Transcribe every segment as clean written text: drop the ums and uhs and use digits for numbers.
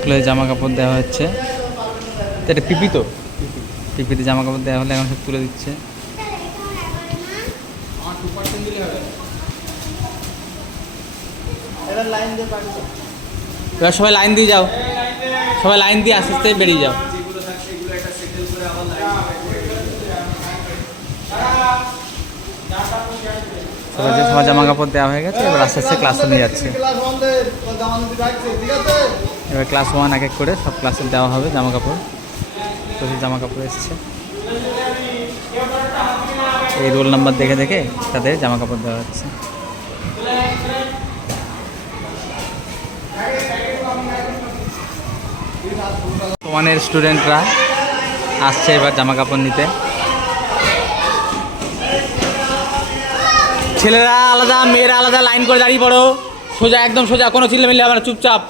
স্কুলে জামা কাপড় দেওয়া হচ্ছে। এটা পিপি তো, পিপিতে জামা কাপড় দেওয়া হলে এখন সব তুলে দিচ্ছে। এবার সবাই লাইন দিয়ে যাও, সবাই লাইন দিয়ে আস্তে আস্তে বেরিয়ে যাও। সবার জামা কাপড় দেওয়া হয়ে গেছে, এবার আস্তে আস্তে ক্লাসরুমে যাচ্ছে। এবার ক্লাস 1 এক এক করে সব ক্লাসে দেওয়া হবে জামা কাপড়। প্রচুর জামা কাপড় এসছে, এই রোল নাম্বার দেখে দেখে তাদের জামা কাপড় দেওয়া হচ্ছে। ওয়ানের স্টুডেন্টরা আসছে এবার জামা কাপড় নিতে। ছেলেরা আলাদা, মেয়েরা আলাদা, লাইন করে দাঁড়িয়ে পড়ো, সোজা, একদম সোজা, কোনো চিল্লামিল্লি হবে না, চুপচাপ।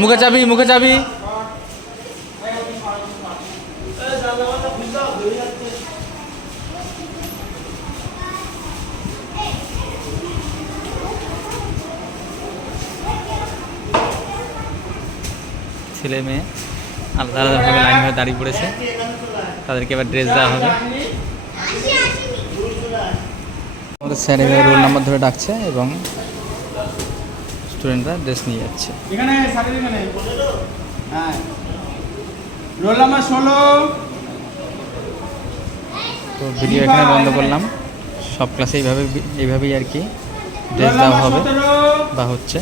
মুখে চাবি, মুখে চাবি। ছেলে মেয়ে আলাদা আলাদাভাবে লাইন হয়ে দাঁড়িয়ে পড়েছে, তাদেরকে এবার ড্রেস দেওয়া হবে। আমাদের স্যার এবার রোল নাম্বার ধরে ডাকছে এবং স্টুডেন্টরা ড্রেস নিয়ে যাচ্ছে। Roll number 16। তো ভিডিও এখানে বন্ধ করলাম। সব ক্লাসে এইভাবেই আর কি ড্রেস দেওয়া হবে বা হচ্ছে।